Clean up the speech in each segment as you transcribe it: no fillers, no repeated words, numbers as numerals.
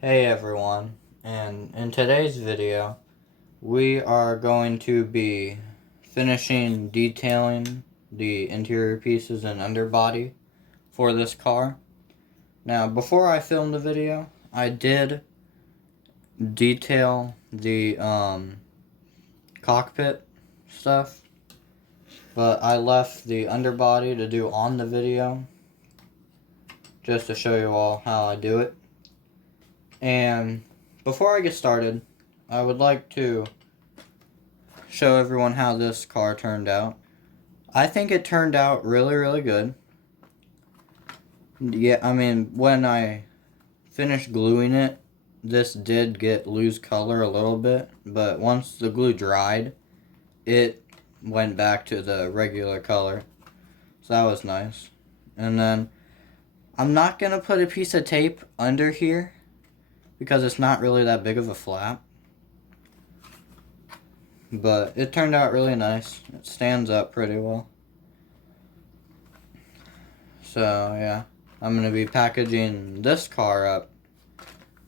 Hey everyone, and in today's video we are going to be finishing detailing the interior pieces and underbody for this car. Now before I filmed the video, I did detail the cockpit stuff, but I left the underbody to do on the video just to show you all how I do it. And before I get started, I would like to show everyone how this car turned out. I think it turned out really good. Yeah, I mean, when I finished gluing it, this did lose color a little bit, but once the glue dried, it went back to the regular color. So that was nice. And then I'm not going to put a piece of tape under here because it's not really that big of a flap. But it turned out really nice. It stands up pretty well. So, yeah. I'm going to be packaging this car up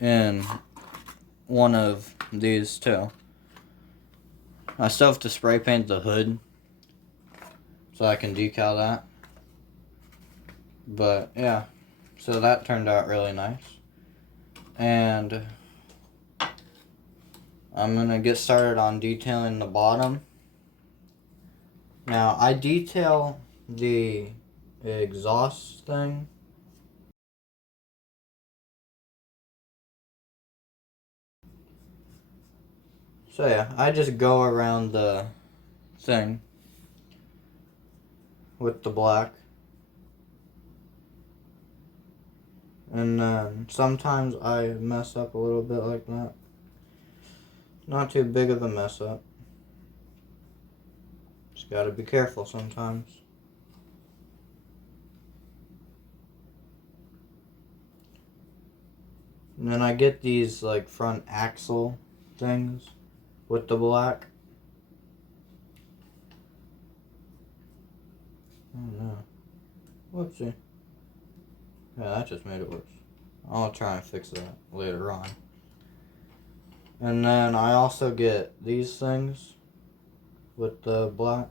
in one of these too. I still have to spray paint the hood so I can decal that. But, yeah. So that turned out really nice. And I'm going to get started on detailing the bottom. Now, I detail the exhaust thing. So yeah, I just go around the thing with the black. And then sometimes I mess up a little bit like that. Not too big of a mess up. Just gotta be careful sometimes. And then I get these like front axle things with the black. Oh no. Whoopsie. Yeah, that just made it worse. I'll try and fix that later on. And then I also get these things with the black.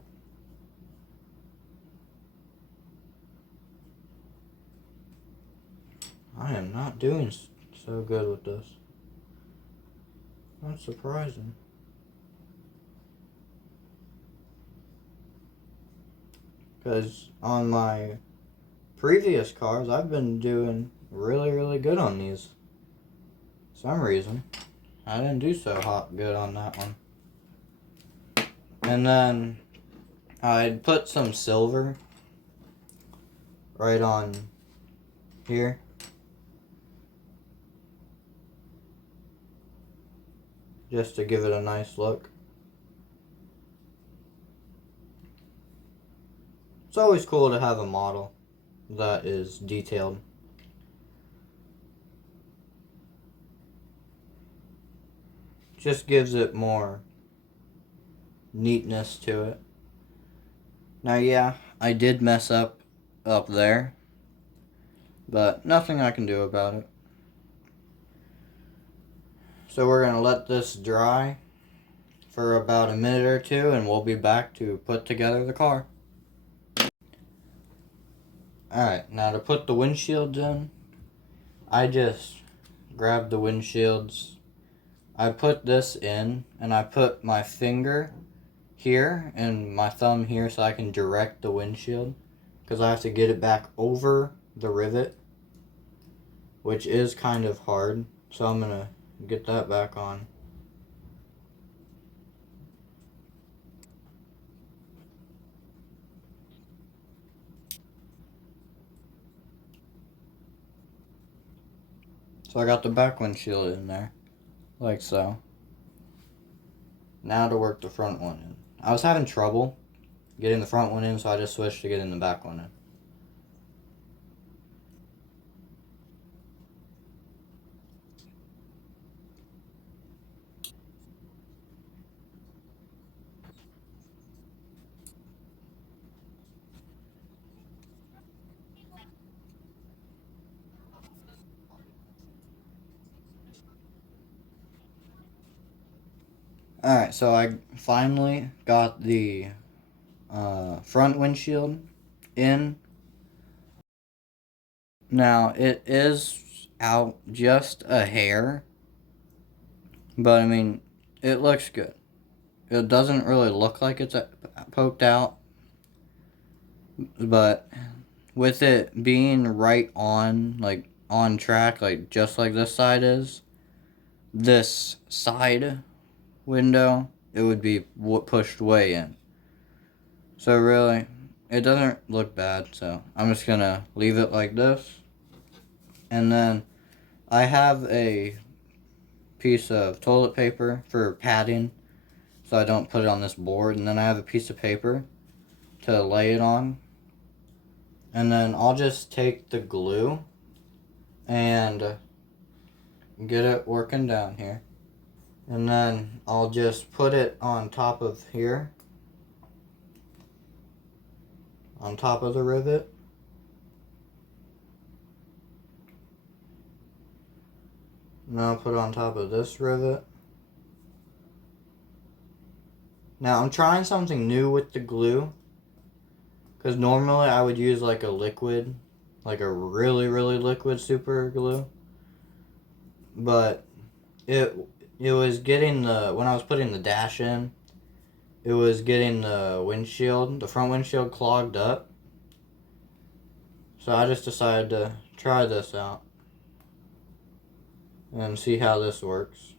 I am not doing so good with this. That's surprising. Because on my previous cars, I've been doing really good on these. For some reason, I didn't do so good on that one. And then I'd put some silver right on here. Just to give it a nice look. It's always cool to have a model that is detailed. Just gives it more neatness to it. Now yeah, I did mess up there, but nothing I can do about it. So we're going to let this dry for about a minute or two, and we'll be back to put together the car. Alright, now to put the windshields in, I just grabbed the windshields. I put this in, and I put my finger here and my thumb here so I can direct the windshield, because I have to get it back over the rivet, which is kind of hard. So I'm going to get that back on. So I got the back windshield in there, like so. Now to work the front one in. I was having trouble getting the front one in, so I just switched to getting the back one in. Alright, so I finally got the front windshield in. Now, it is out just a hair, but I mean, it looks good. It doesn't really look like it's poked out, but with it being right on, like on track, like just like this side is, this side window, it would be pushed way in. So really, it doesn't look bad, so I'm just gonna leave it like this. And then I have a piece of toilet paper for padding, so I don't put it on this board. And then I have a piece of paper to lay it on. And then I'll just take the glue and get it working down here. And then I'll just put it on top of here, on top of the rivet. Now I'll put it on top of this rivet. Now I'm trying something new with the glue, because normally I would use like a liquid, like a really, really liquid super glue. But it was getting when I was putting the dash in, it was getting the front windshield clogged up. So I just decided to try this out and see how this works.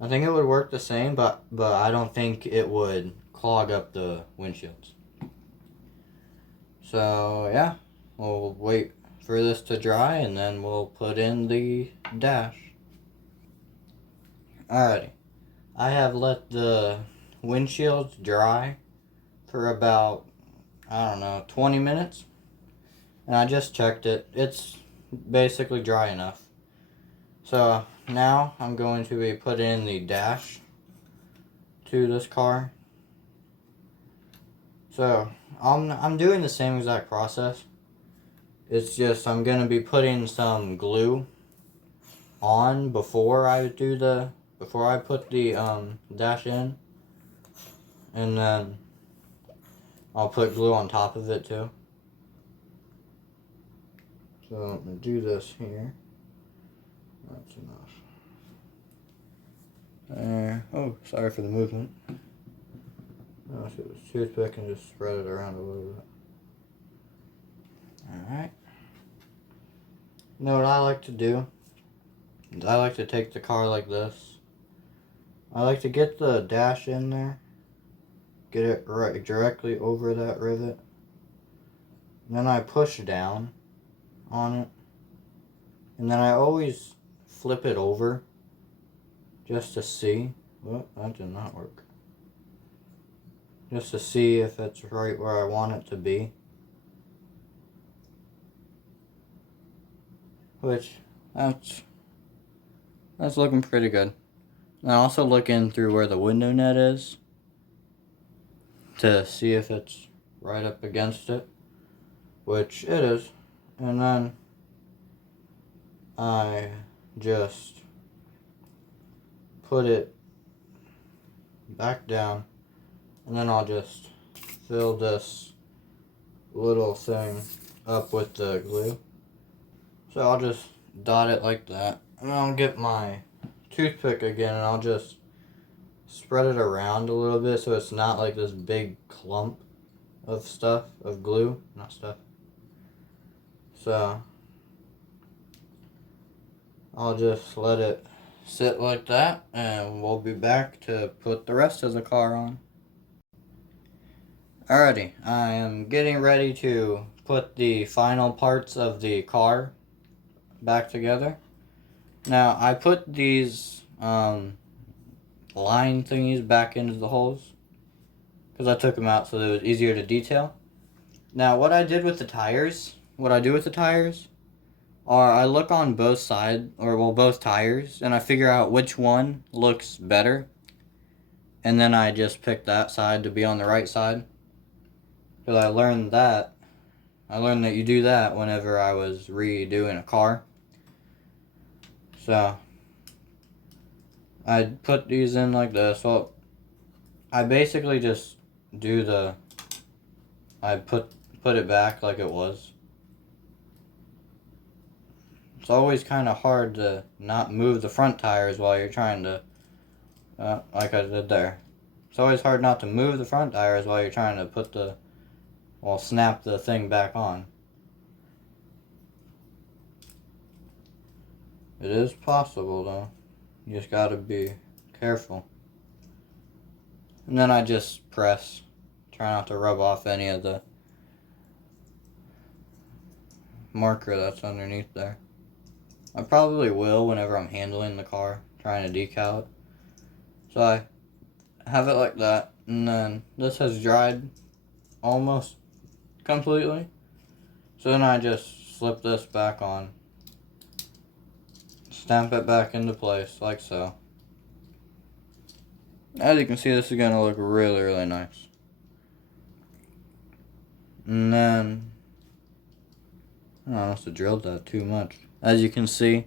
I think it would work the same, but I don't think it would clog up the windshields. So yeah, we'll wait for this to dry and then we'll put in the dash. Alrighty, I have let the windshields dry for about, I don't know, 20 minutes. And I just checked it. It's basically dry enough. So now I'm going to be putting in the dash to this car. So I'm doing the same exact process. It's just I'm going to be putting some glue on before I put the dash in. And then I'll put glue on top of it too. So I'm going to do this here. That's enough. There. Oh, sorry for the movement. I'll take this toothpick and just spread it around a little bit. Alright. You know what I like to do? I like to take the car like this. I like to get the dash in there. Get it right directly over that rivet. And then I push down on it. And then I always flip it over just to see. Well, that did not work. Just to see if it's right where I want it to be. Which, that's looking pretty good. And also looking through where the window net is to see if it's right up against it, which it is. And then I just put it back down, and then I'll just fill this little thing up with the glue. So I'll just dot it like that, and I'll get my toothpick again, and I'll just spread it around a little bit so it's not like this big clump of stuff, of glue, not stuff. So I'll just let it sit like that, and we'll be back to put the rest of the car on. Alrighty, I am getting ready to put the final parts of the car back together. Now, I put these line thingies back into the holes because I took them out so that it was easier to detail. Now, what I do with the tires, are I look on both tires, and I figure out which one looks better, and then I just pick that side to be on the right side. Because I learned that you do that whenever I was redoing a car. So, I'd put these in like this. Well, I basically just do I put it back like it was. It's always kind of hard to not move the front tires while you're trying to, like I did there. It's always hard not to move the front tires while you're trying to snap the thing back on. It is possible though. You just gotta be careful. And then I just press. Try not to rub off any of the marker that's underneath there. I probably will whenever I'm handling the car, trying to decal it. So I have it like that, and then this has dried almost completely. So then I just slip this back on, stamp it back into place like so. As you can see, this is going to look really, really nice. And then, I must have drilled that too much. As you can see,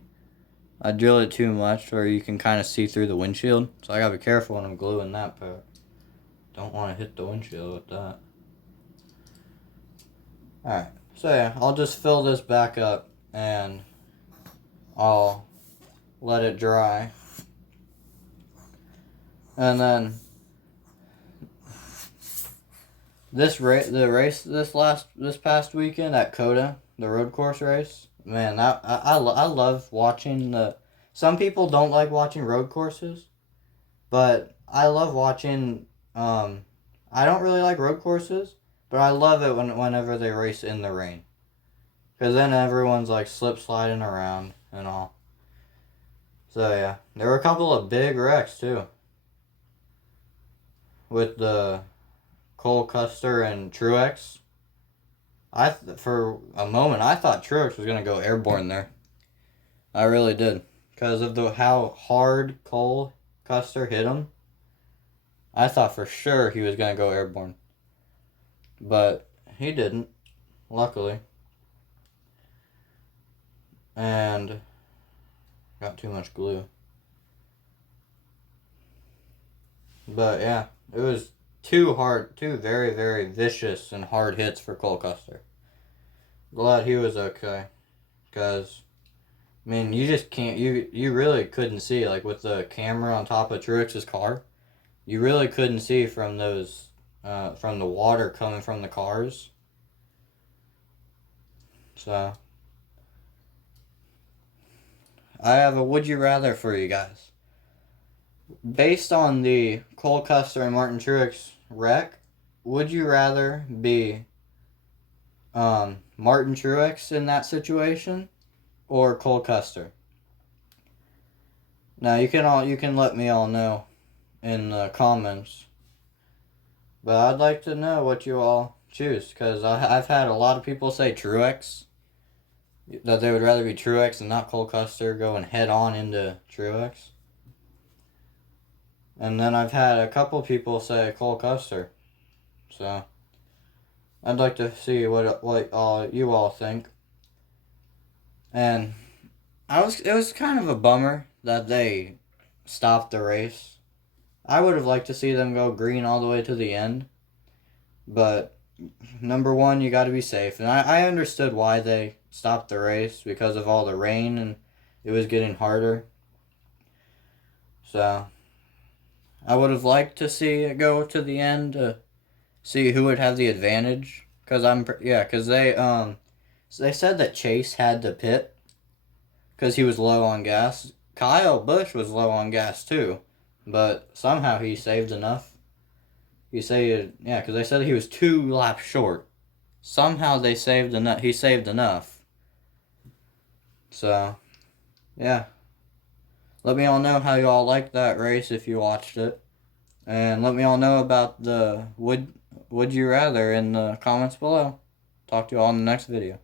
I drilled it too much, or you can kind of see through the windshield. So I gotta be careful when I'm gluing that part. Don't want to hit the windshield with that. Alright, so yeah, I'll just fill this back up and I'll let it dry. And then this this past weekend at COTA, the road course race, man, I love watching some people don't like watching road courses, but I love watching, I don't really like road courses, but I love it whenever they race in the rain. Because then everyone's like slip sliding around and all. So yeah, there were a couple of big wrecks too. With the Cole Custer and Truex. For a moment, I thought Truex was going to go airborne there. I really did. Because of how hard Cole Custer hit him. I thought for sure he was going to go airborne. But he didn't, luckily. And got too much glue. But yeah, it was two very, very vicious and hard hits for Cole Custer. Glad he was okay. Because, I mean, you just can't, you really couldn't see, like with the camera on top of Truex's car, you really couldn't see from those, from the water coming from the cars. So, I have a would you rather for you guys. Based on the Cole Custer and Martin Truex wreck, would you rather be Martin Truex in that situation or Cole Custer? Now you can let me all know in the comments, but I'd like to know what you all choose, because I've had a lot of people say Truex, that they would rather be Truex and not Cole Custer going head on into Truex. And then I've had a couple people say Cole Custer. So, I'd like to see what you all think. And it was kind of a bummer that they stopped the race. I would have liked to see them go green all the way to the end. But, number one, you got to be safe. And I understood why they stopped the race, because of all the rain and it was getting harder. So, I would have liked to see it go to the end to see who would have the advantage. Because they said that Chase had to pit because he was low on gas. Kyle Busch was low on gas too, but somehow he saved enough. Because they said he was 2 laps short. Somehow they saved enough. He saved enough. So, yeah. Let me all know how you all liked that race if you watched it. And let me all know about the would you rather in the comments below. Talk to you all in the next video.